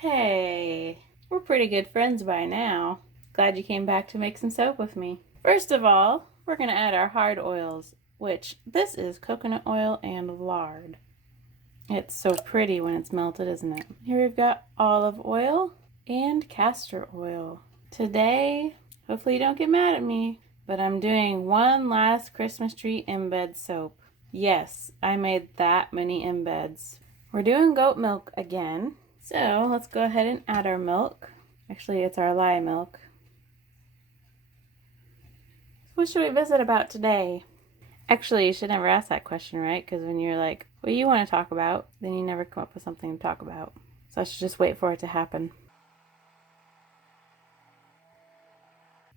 Hey, we're pretty good friends by now. Glad you came back to make some soap with me. First of all, we're going to add our hard oils, which this is coconut oil and lard. It's so pretty when it's melted, isn't it? Here we've got olive oil and castor oil. Today, hopefully you don't get mad at me, but I'm doing one last Christmas tree embed soap. Yes, I made that many embeds. We're doing goat milk again. So let's go ahead and add our milk. Actually, it's our lye milk. What should we visit about today? Actually, you should never ask that question, right? Because when you're like, what do you want to talk about? Then you never come up with something to talk about. So I should just wait for it to happen.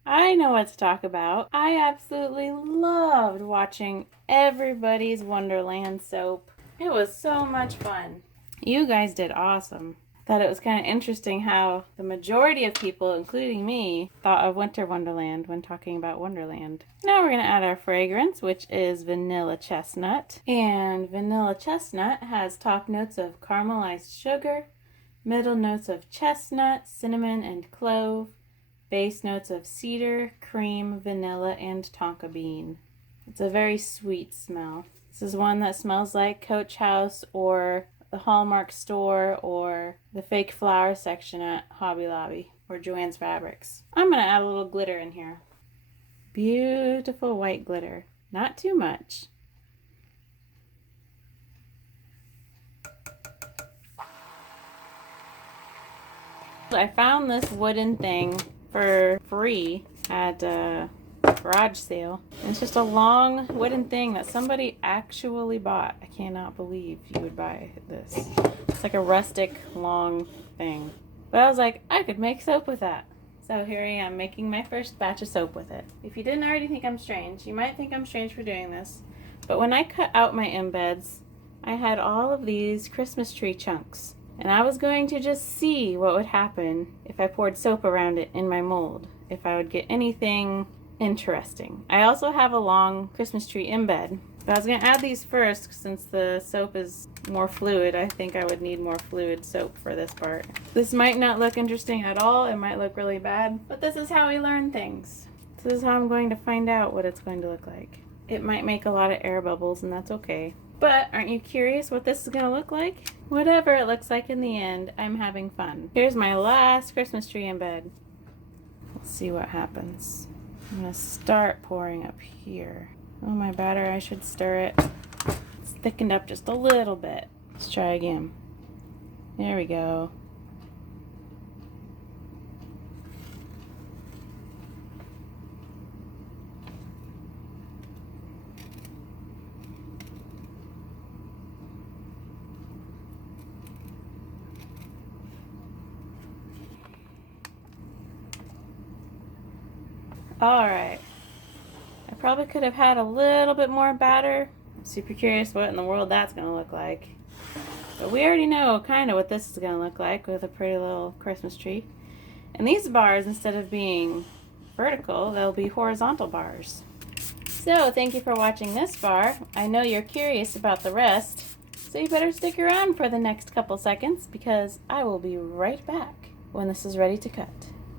I know what to talk about. I absolutely loved watching Everybody's Wonderland soap. It was so much fun. You guys did awesome. Thought it was kind of interesting how the majority of people, including me, thought of Winter Wonderland when talking about Wonderland. Now we're going to add our fragrance, which is vanilla chestnut. And vanilla chestnut has top notes of caramelized sugar, middle notes of chestnut, cinnamon, and clove, base notes of cedar, cream, vanilla, and tonka bean. It's a very sweet smell. This is one that smells like Coach House or the Hallmark store or the fake flower section at Hobby Lobby or Joann's Fabrics. I'm going to add a little glitter in here. Beautiful white glitter. Not too much. I found this wooden thing for free at a garage sale. And it's just a long wooden thing that somebody actually bought. I cannot believe you would buy this. It's like a rustic long thing. But I was like, I could make soap with that. So here I am making my first batch of soap with it. If you didn't already think I'm strange, you might think I'm strange for doing this. But when I cut out my embeds, I had all of these Christmas tree chunks. And I was going to just see what would happen if I poured soap around it in my mold. If I would get anything interesting. I also have a long Christmas tree embed. But I was going to add these first since the soap is more fluid. I think I would need more fluid soap for this part. This might not look interesting at all. It might look really bad. But this is how we learn things. This is how I'm going to find out what it's going to look like. It might make a lot of air bubbles and that's okay. But aren't you curious what this is going to look like? Whatever it looks like in the end, I'm having fun. Here's my last Christmas tree embed. Let's see what happens. I'm going to start pouring up here. Oh, my batter, I should stir it. It's thickened up just a little bit. Let's try again. There we go. Alright. I probably could have had a little bit more batter. I'm super curious what in the world that's going to look like. But we already know kind of what this is going to look like with a pretty little Christmas tree. And these bars, instead of being vertical, they'll be horizontal bars. So thank you for watching this bar. I know you're curious about the rest, so you better stick around for the next couple seconds because I will be right back when this is ready to cut.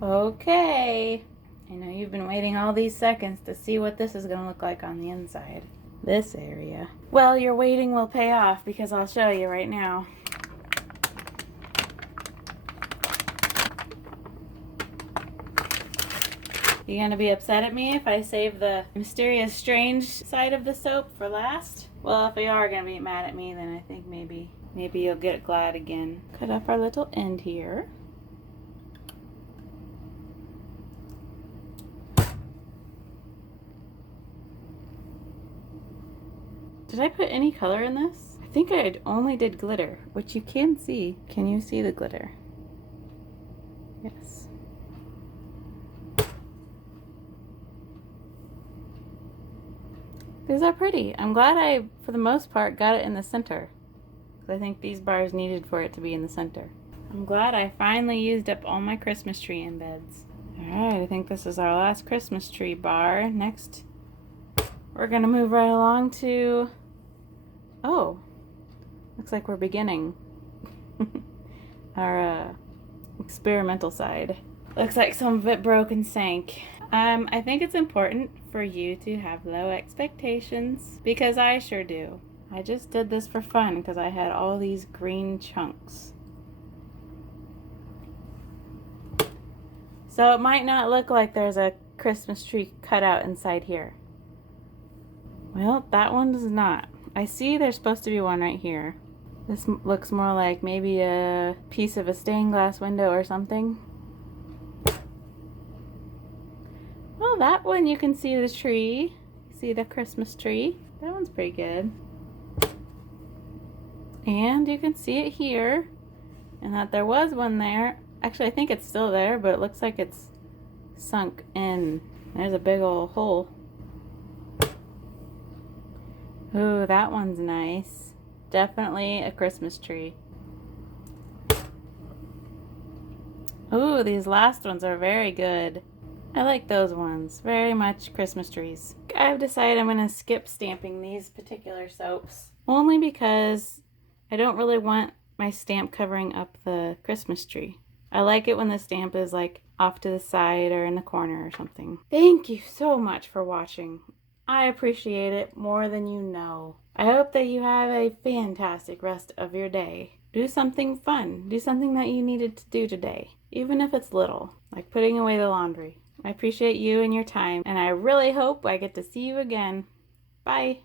Okay. I know you've been waiting all these seconds to see what this is going to look like on the inside. This area. Well, your waiting will pay off because I'll show you right now. You gonna be upset at me if I save the mysterious strange side of the soap for last? Well, if you are gonna be mad at me, then I think maybe you'll get glad again. Cut off our little end here. Did I put any color in this? I think I only did glitter, which you can see. Can you see the glitter? Yes. These are pretty. I'm glad I, for the most part, got it in the center. Because I think these bars needed for it to be in the center. I'm glad I finally used up all my Christmas tree embeds. Alright, I think this is our last Christmas tree bar. Next, we're going to move right along to... Oh, looks like we're beginning our experimental side. Looks like some of it broke and sank. I think it's important for you to have low expectations, because I sure do. I just did this for fun because I had all these green chunks. So it might not look like there's a Christmas tree cut out inside here. Well, that one does not. I see there's supposed to be one right here. This looks more like maybe a piece of a stained glass window or something. Well, that one you can see the tree. See the Christmas tree? That one's pretty good. And you can see it here. And that there was one there. Actually, I think it's still there, but it looks like it's sunk in. There's a big old hole. Ooh, that one's nice. Definitely a Christmas tree. Ooh, these last ones are very good. I like those ones. Very much Christmas trees. I've decided I'm going to skip stamping these particular soaps. Only because I don't really want my stamp covering up the Christmas tree. I like it when the stamp is like off to the side or in the corner or something. Thank you so much for watching. I appreciate it more than you know. I hope that you have a fantastic rest of your day. Do something fun. Do something that you needed to do today, even if it's little, like putting away the laundry. I appreciate you and your time, and I really hope I get to see you again. Bye.